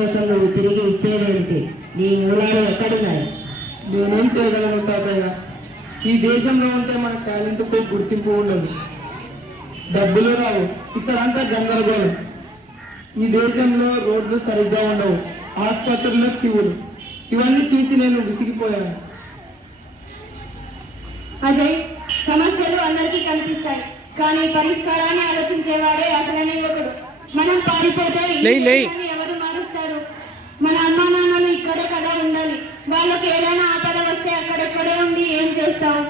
కోసం నువ్వు తిరిగి ఇచ్చేదేంటి? నీ మూలాలు ఎక్కడున్నాయి? నేనేం చేయగలను తాతయ్య? ఈ దేశంలో ఉంటే మన టాలెంట్కు గుర్తింపు ఉండదు, డబ్బులు రావు, ఇక్కడంతా గందరగోళం. ఈ దేశంలో రోడ్లు సరిగ్గా ఉండవు, ఆసుపత్రుల్లో క్యూలు. ఇవన్నీ చూసి నేను విసిగిపోయాను. అజయ్, సమస్యలు అందరికీ కనిపిస్తాయి, కానీ పరిష్కారాన్ని ఆలోచించేవాడే అసలనే యువకుడు. మనం పారిపోతే ఎవరు మారుస్తారు? మన అమ్మా నాన్నలు ఇక్కడే కదా ఉండాలి. వాళ్ళకి ఏదైనా ఆపద వస్తే అక్కడెక్కడే ఉండి ఏం చేస్తావు?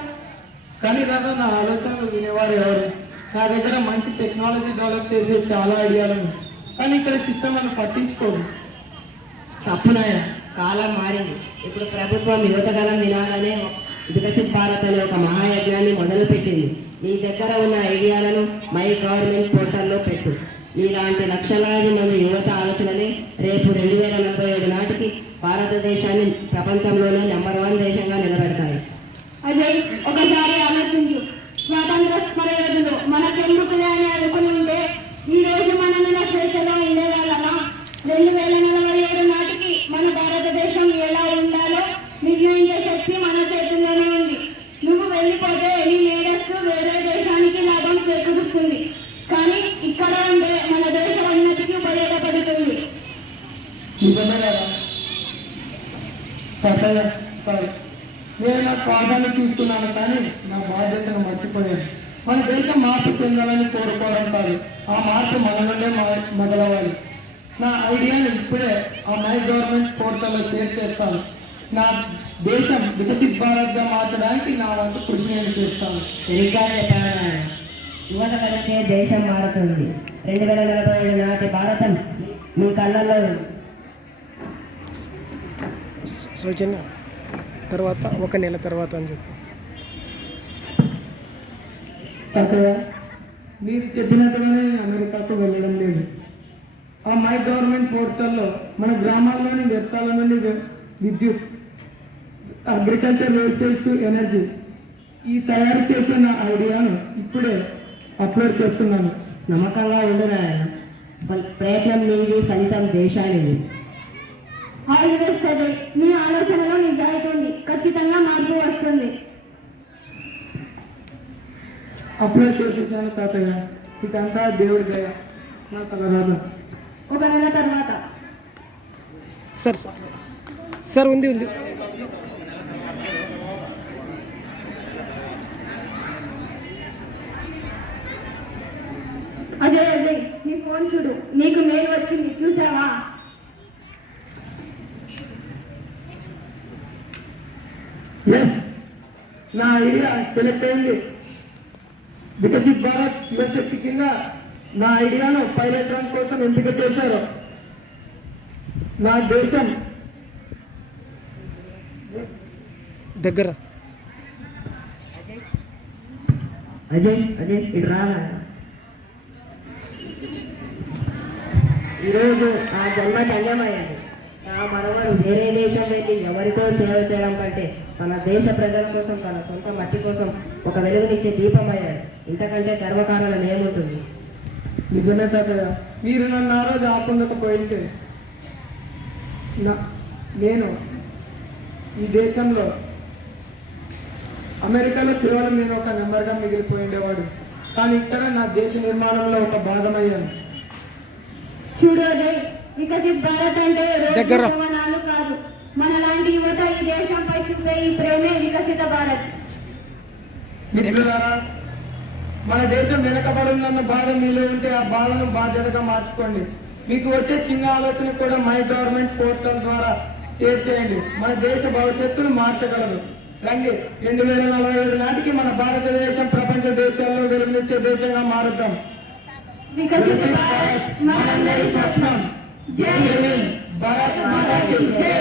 కానీ కదా నా ఆలోచనలు వినేవారు ఎవరు? నా దగ్గర మంచి టెక్నాలజీ డెవలప్ చేసే చాలా ఐడియాలు ఉన్నాయి, కానీ ఇక్కడ సిస్టమ్ అని పట్టించుకోదు. తప్పునాయ, కాలం మారింది. ఇప్పుడు ప్రభుత్వం యువతకాలం వినాలనే వికసిత్ భారత్ అనే ఒక మహాయజ్ఞాన్ని మొదలుపెట్టింది. నీ దగ్గర ఉన్న ఐడియాలను మై గవర్నమెంట్ పోర్టల్లో పెట్టు. ఇలాంటి లక్షలాది మంది యువత ఆలోచనలే రేపు 2047 నాటికి భారతదేశాన్ని ప్రపంచంలోనే నెంబర్ 1 దేశంగా నిలబెడతాయి. అజయ్, ఒకసారి ఆలోచించు. స్వాతంత్ర సమరయోధులు మనకెందుకులే అని అనుకుని ఉంటే ఈ రోజు మనం ఇలా స్వేచ్ఛగా ఉండేవాళ్ళమా? 2047 నాటికి మన భారతదేశం ఎలా ఉండాలో నిర్ణయించే శక్తి మన చేతుల్లోనే ఉంది. నువ్వు వెళ్ళిపోతే నీ మేధస్సు వేరే దేశానికి లాభం చేకూరుస్తుంది, కానీ ఇక్కడ ఉండే మన దేశ ఉన్నతికి ఉపయోగపడుతుంది. నేను నా స్వార్థాన్ని చూస్తున్నాను, కానీ నా బాధ్యతను మర్చిపోయాను. మన దేశం మార్పు చెందాలని కోరుకోవడం కాదు, ఆ మార్పు మన నుండే మొదలవ్వాలి. నా ఐడియాను ఇప్పుడే ఆ మై గవర్నమెంట్ పోర్టల్లో షేర్ చేస్తాను. నా దేశం వికసిత్ భారత్గా మార్చడానికి నా వంతు కృషి నేను చేస్తాను. సరిగ్గా చెప్పాను. యువత కలిస్తే దేశం మారుతుంది. 2047 నాటి భారతం మీ కళ్ళల్లో. సౌజన్య తర్వాత 1 నెల తర్వాత అని చెప్పి తాతయ్య, మీరు చెప్పినట్టుగానే నేను అమెరికాకు వెళ్ళడం లేదు. ఆ మై గవర్నమెంట్ పోర్టల్లో మన గ్రామాల్లోని వ్యర్థాల నుండి విద్యుత్, అగ్రికల్చర్ వేస్టేజ్ టు ఎనర్జీ ఈ తయారు చేసిన ఐడియాను ఇప్పుడే అప్లోడ్ చేస్తున్నాను. నమ్మకంగా ఉండరా? ప్రయత్నం నీది, ఫలితం దేశానిది. All the best Ajay. నీ ఆలోచనలో నిజాయితీ ఉంది, ఖచ్చితంగా మార్పు వస్తుంది. అప్లోడ్ చేసేసాను తాతయ్య, ఇకంతా దేవుడి దయ. నా తలరాదు. 1 నెల తర్వాత. సార్ ఉంది అజయ్, నీ ఫోన్ చూడు, నీకు మెయిల్ వచ్చింది, చూసావా? ఎస్, నా ఐడియా సెలెక్ట్ అయింది. వికసిత్ భారత్ యువశక్తి కింద నా ఐడియాను పైలట్ రన్ కోసం ఎంపిక చేశారు. నా దేశం దగ్గర. అజయ్ ఇటు రా. ఈరోజు ఆ జన్మ ధన్యమయ్యాడు. ఆ మనవడు వేరే దేశం వెళ్ళి ఎవరికో సేవ చేయడం కంటే తన దేశ ప్రజల కోసం, తన సొంత మట్టి కోసం ఒక వెలుగునిచ్చే దీపం అయ్యాడు. ఇంతకంటే గర్వకారణం ఏముంటుంది? నిజమే తాతయ్య, మీరు నన్ను ఆ రోజు ఆపుండకపోయింటే నేను ఈ దేశంలో, అమెరికాలో కేవలం నేను ఒక నెంబర్గా మిగిలిపోయిండేవాడు. కానీ ఇక్కడ నా దేశ నిర్మాణంలో ఒక భాగమయ్యాను. చూడు అజయ్, వికసిత్ భారత్ అంటే రోడ్డు కాదు, మన లాంటి యువత ఈ దేశంపై చూపే ఈ ప్రేమే వికసిత భారత్. మిత్రులారా, మన దేశం వెనకబడిందన్న బాధ మీలో ఉంటే ఆ బాధను బాధ్యతగా మార్చుకోండి. మీకు వచ్చే చిన్న ఆలోచన కూడా మై గవర్నమెంట్ పోర్టల్ ద్వారా షేర్ చేయండి. మన దేశ భవిష్యత్తును మార్చగలరు. రండి, 2047 నాటికి మన భారతదేశం ప్రపంచ దేశాల్లో వెలుగునిచ్చే దేశంగా మారుద్దాం. వికసిత భారత్ మనందరి స్వప్నం. జై హింద్. భారత్ మాతా కీ జై.